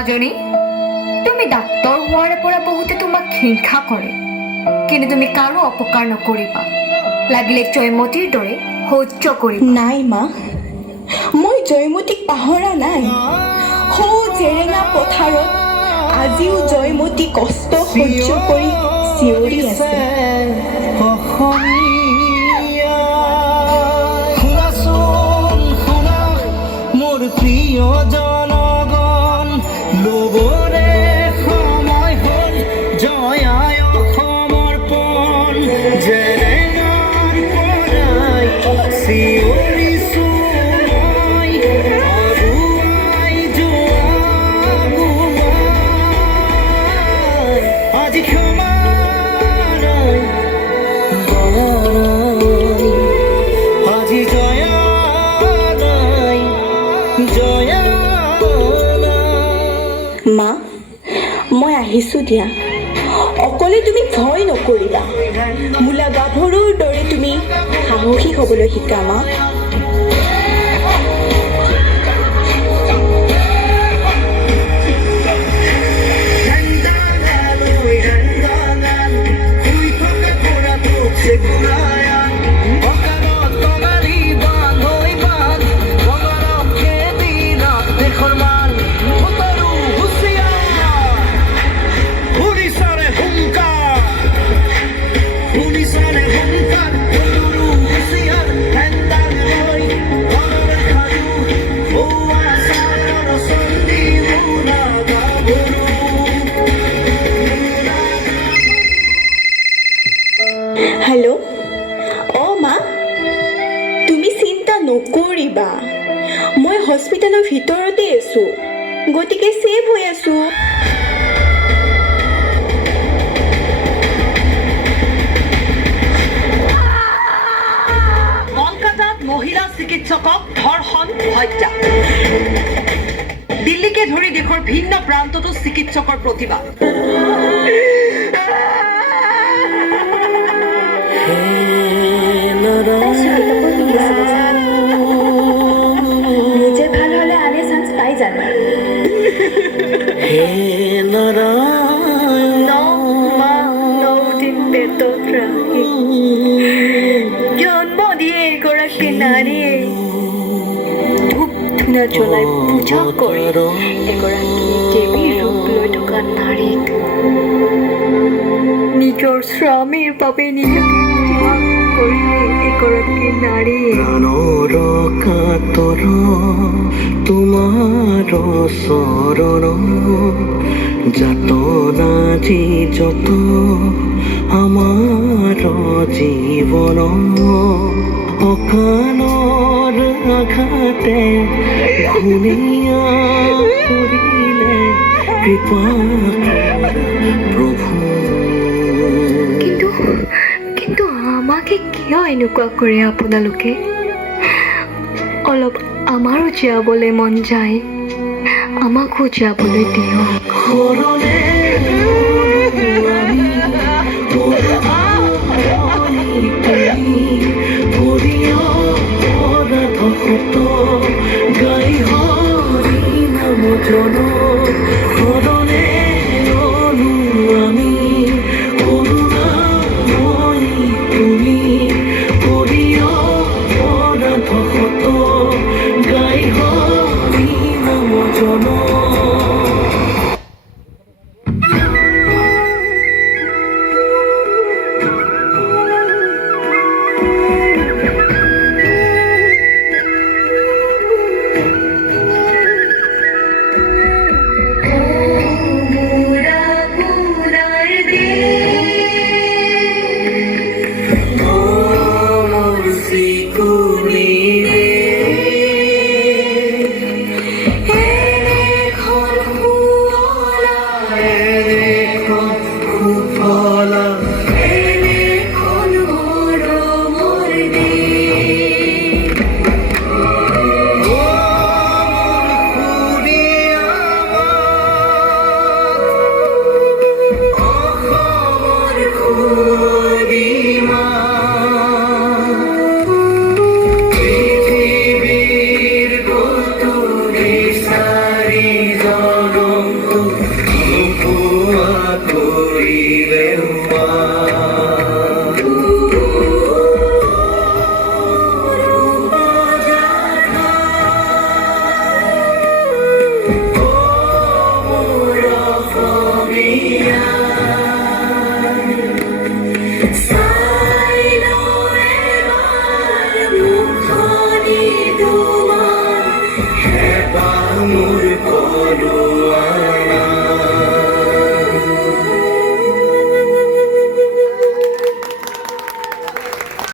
মাজনী, তুমি ডাক্তৰ হোৱাৰ পৰা বহুতে তোমাক হিংসা কৰে, কিন্তু তুমি কাৰো অপকাৰ নকৰিবা। লাগিলে জয়মতীৰ দৰে সহ্য কৰিবা। নাই মা, মই জয়মতীক পাহৰা নাই। সৌ জেৰেঙা পথাৰত আজিও জয়মতী কষ্ট সহ্য কৰি চিঞৰি আছে। মোৰ প্ৰিয় জনগণ, লগৰে সময় হ'ল জয়াই সমৰ্পণ। জেৰেঙাৰ পৰাই চিঞৰিছো মই, আগুৱাই যোৱা গুৱাই। আজি ক্ষমা নাই, দয়া নাই, আজি জয়া নাই, জয়া নাই। মা, মই আহিছোঁ দিয়া। অকলে তুমি ভয় নকৰিবা। মূলা গাভৰুৰ দৰে তুমি সাহসী হ'বলৈ শিকা মা। হেল্ল', অঁ মা, তুমি চিন্তা নকৰিবা। মই হস্পিটেলৰ ভিতৰতে আছোঁ, গতিকে ছেভ হৈ আছোঁ। কলকাতাত মহিলা চিকিৎসকক ধৰ্ষণ হত্যা। দিল্লীকে ধৰি দেশৰ ভিন্ন প্ৰান্ততো চিকিৎসকৰ প্ৰতিবাদ। নিজে ভাল হ'লে আনে চান্স পাই জানো? পেটত ৰাখি জন্ম দিয়ে এগৰাকী নাৰীয়ে ধূপ ধূনা জ্বলাই পূজা কৰি এগৰাকী দেৱীৰ ৰূপ লৈ থকা নাৰীক নিজৰ স্বামীৰ বাবে নিজকে ত্যাগ কৰিলে এগৰাকী নাৰীয়ে প্ৰাণৰ কাতৰ তোমাৰ চৰণ, যাতনা যি যত আমাৰ জীৱন। অকালৰ আঘাতে ঘূণীয়া কৰিলে কৃপা প্ৰভু। কিন্তু আমাকে কিয় এনেকুৱা কৰে আপোনালোকে? অলপ আমাৰো জীয়াবলৈ মন যায়, আমাকো জীয়াবলৈ দিয়ক। গাই হৰি নাম জন